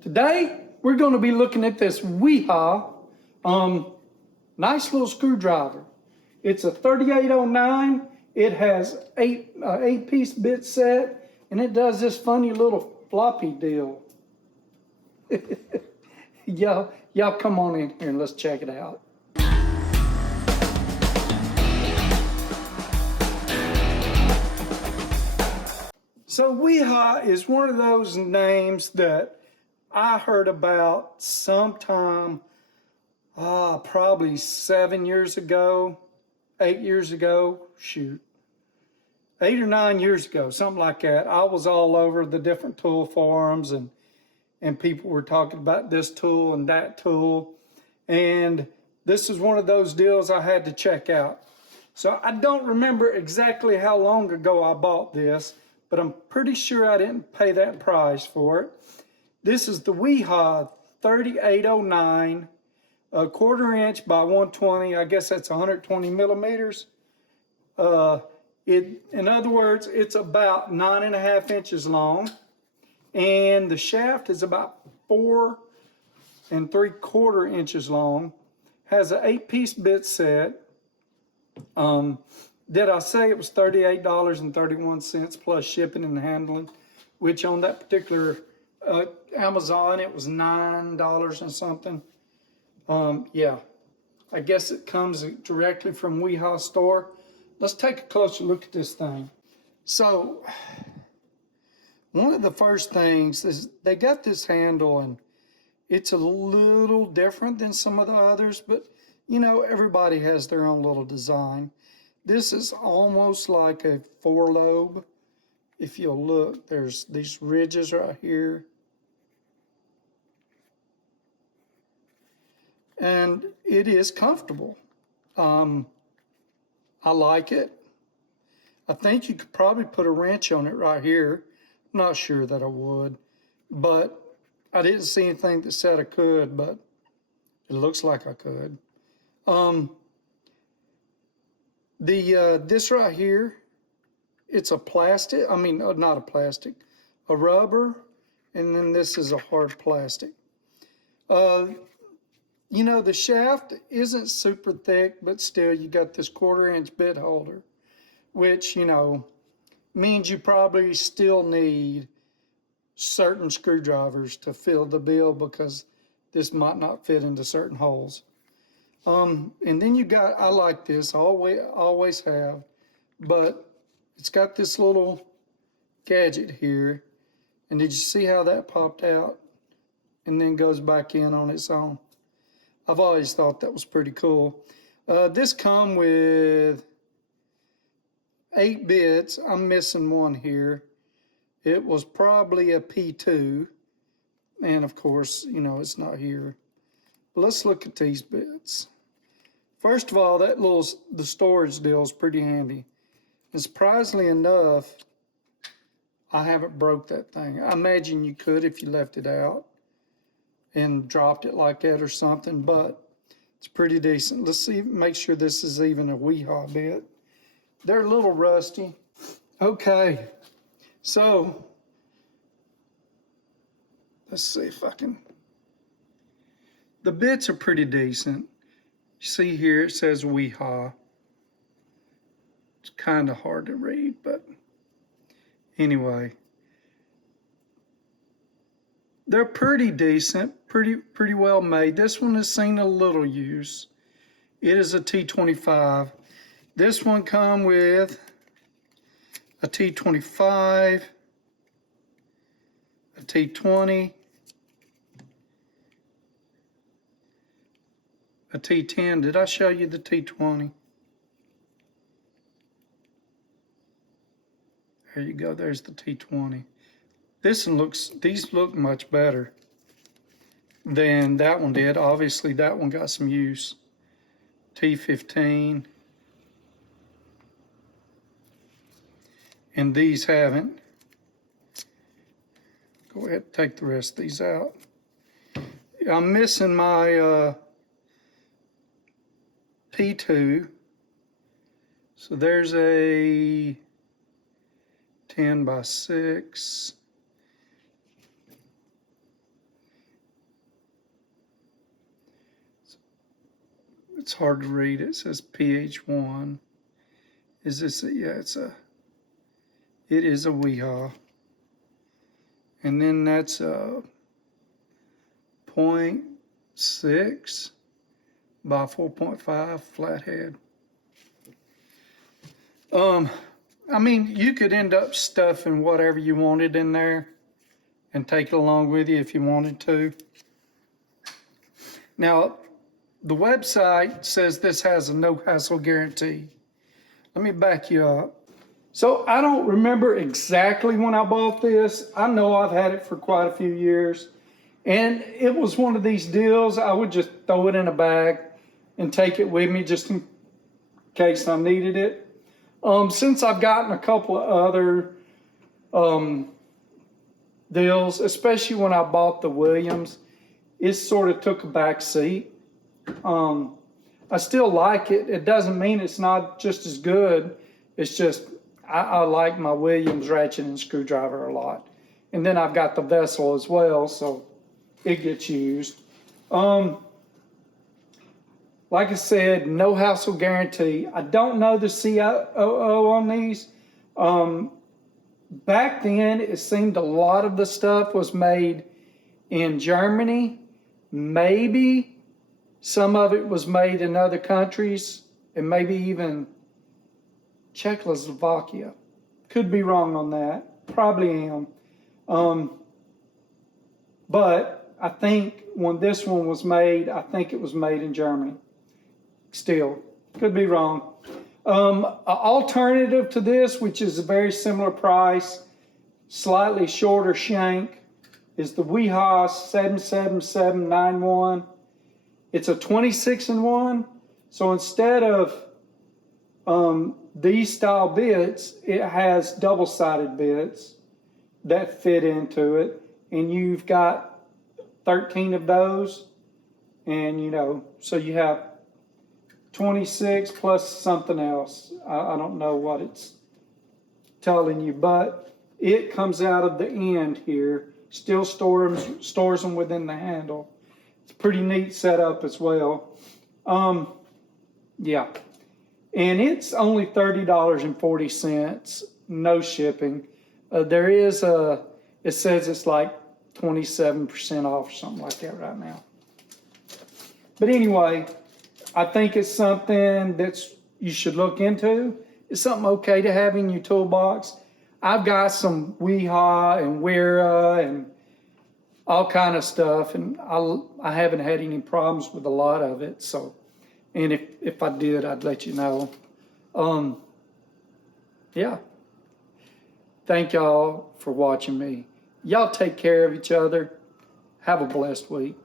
Today, we're going to be looking at this Wiha, nice little screwdriver. It's a 3809. It has eight-piece bit set, and it does this funny little floppy deal. Y'all come on in here and let's check it out. So Wiha is one of those names that I heard about sometime, probably 7 years ago, 8 years ago, 8 or 9 years ago, something like that. I was all over the different tool forums and people were talking about this tool and that tool. And this is one of those deals I had to check out. So I don't remember exactly how long ago I bought this, but I'm pretty sure I didn't pay that price for it. This is the Wiha 3809, a 1/4 inch by 120. I guess that's 120 millimeters. In other words, it's about 9.5 inches long, and the shaft is about 4 3/4 inches long. Has an 8-piece bit set. Did I say it was $38.31 plus shipping and handling, which on that particular Amazon it was $9 and something. Yeah, I guess it comes directly from Wiha store. Let's take a closer look at this thing. So one of the first things is they got this handle, and it's a little different than some of the others, but you know, everybody has their own little design. This is almost like a 4-lobe. If you'll look, there's these ridges right here. And it is comfortable. I like it. I think you could probably put a wrench on it right here. I'm not sure that I would, but I didn't see anything that said I could, but it looks like I could. This right here, it's a plastic, not a plastic, a rubber, and then this is a hard plastic. You know, the shaft isn't super thick, but still you got this 1/4 inch bit holder, which, you know, means you probably still need certain screwdrivers to fill the bill because this might not fit into certain holes. And then you got, I like this, always have, but it's got this little gadget here. And did you see how that popped out and then goes back in on its own? I've always thought that was pretty cool. This come with 8 bits. I'm missing one here. It was probably a P2. And of course, you know, it's not here. But let's look at these bits. First of all, the storage deal is pretty handy. And surprisingly enough, I haven't broke that thing. I imagine you could if you left it out and dropped it like that or something, but it's pretty decent. Let's see, make sure this is even a Wiha bit. They're a little rusty. Okay, so let's see if I can. The bits are pretty decent. You see here it says Wiha. It's kind of hard to read, but anyway. They're pretty decent, pretty well made. This one has seen a little use. It is a T25. This one come with a T25, a T20, a T10. Did I show you the T20? There you go, there's the T20. These look much better than that one did. Obviously, that one got some use. T15. And these haven't. Go ahead and take the rest of these out. I'm missing my P2. So there's a 10 by 6. It's hard to read. It says pH1. Is this a, yeah, it is a Wiha. And then that's a 0.6 by 4.5 flathead. I mean, you could end up stuffing whatever you wanted in there and take it along with you if you wanted to. Now, the website says this has a no hassle guarantee. Let me back you up. So I don't remember exactly when I bought this. I know I've had it for quite a few years. And it was one of these deals, I would just throw it in a bag and take it with me just in case I needed it. Since I've gotten a couple of other deals, especially when I bought the Williams, it sort of took a back seat. I still like it. It doesn't mean it's not just as good. It's just I like my Williams ratchet and screwdriver a lot. And then I've got the vessel as well, so it gets used. Like I said, no hassle guarantee. I don't know the COO on these. Back then, it seemed a lot of the stuff was made in Germany. Maybe some of it was made in other countries, and maybe even Czechoslovakia. Could be wrong on that. Probably am. But I think when this one was made, I think it was made in Germany. Still, could be wrong. An alternative to this, which is a very similar price, slightly shorter shank, is the Wiha 77791. It's a 26-in-1. So instead of these style bits, it has double-sided bits that fit into it. And you've got 13 of those. And, you know, so you have 26 plus something else. I don't know what it's telling you, but it comes out of the end here. Still stores them within the handle. It's a pretty neat setup as well. Yeah. And it's only $30.40, no shipping. There is it says it's like 27% off or something like that right now. But anyway, I think it's something that's you should look into. It's something okay to have in your toolbox. I've got some Wiha and Wiha and all kind of stuff, and I haven't had any problems with a lot of it. So, and if I did, I'd let you know. Yeah. Thank y'all for watching me. Y'all take care of each other. Have a blessed week.